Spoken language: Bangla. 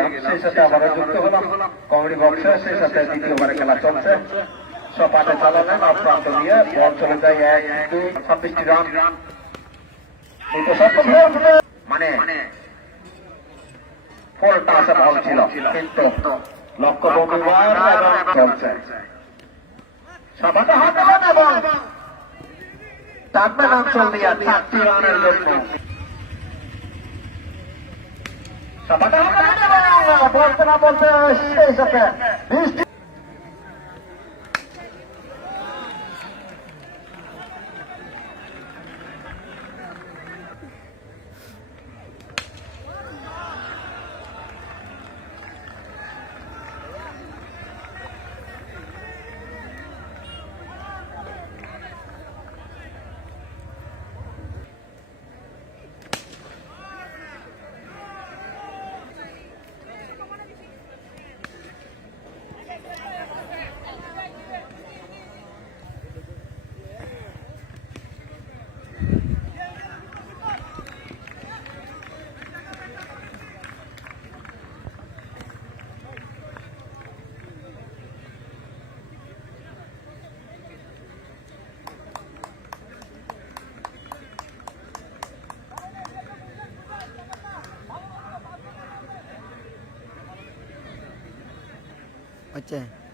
গেলাম, সেই সাথে আবারও যুক্ত হলাম কমেডি বক্সে, সেই সাথে দ্বিতীয়বারে খেলা চলছে। সপাটে চালালেন অফ প্রান্ত দিয়ে, বল চলে যায় 1-2, 26টি রান। দুটো সপ্তম মানে ফলটা আসা বল ছিল, কিন্তু লক্ষ্য বহুবার চলছে। সপাটে হাতে এবং টানবেন অঞ্চল দিয়ে 4টি রানের জন্য। সপাটে বলতে না বলতে সেই সাথে अच्छा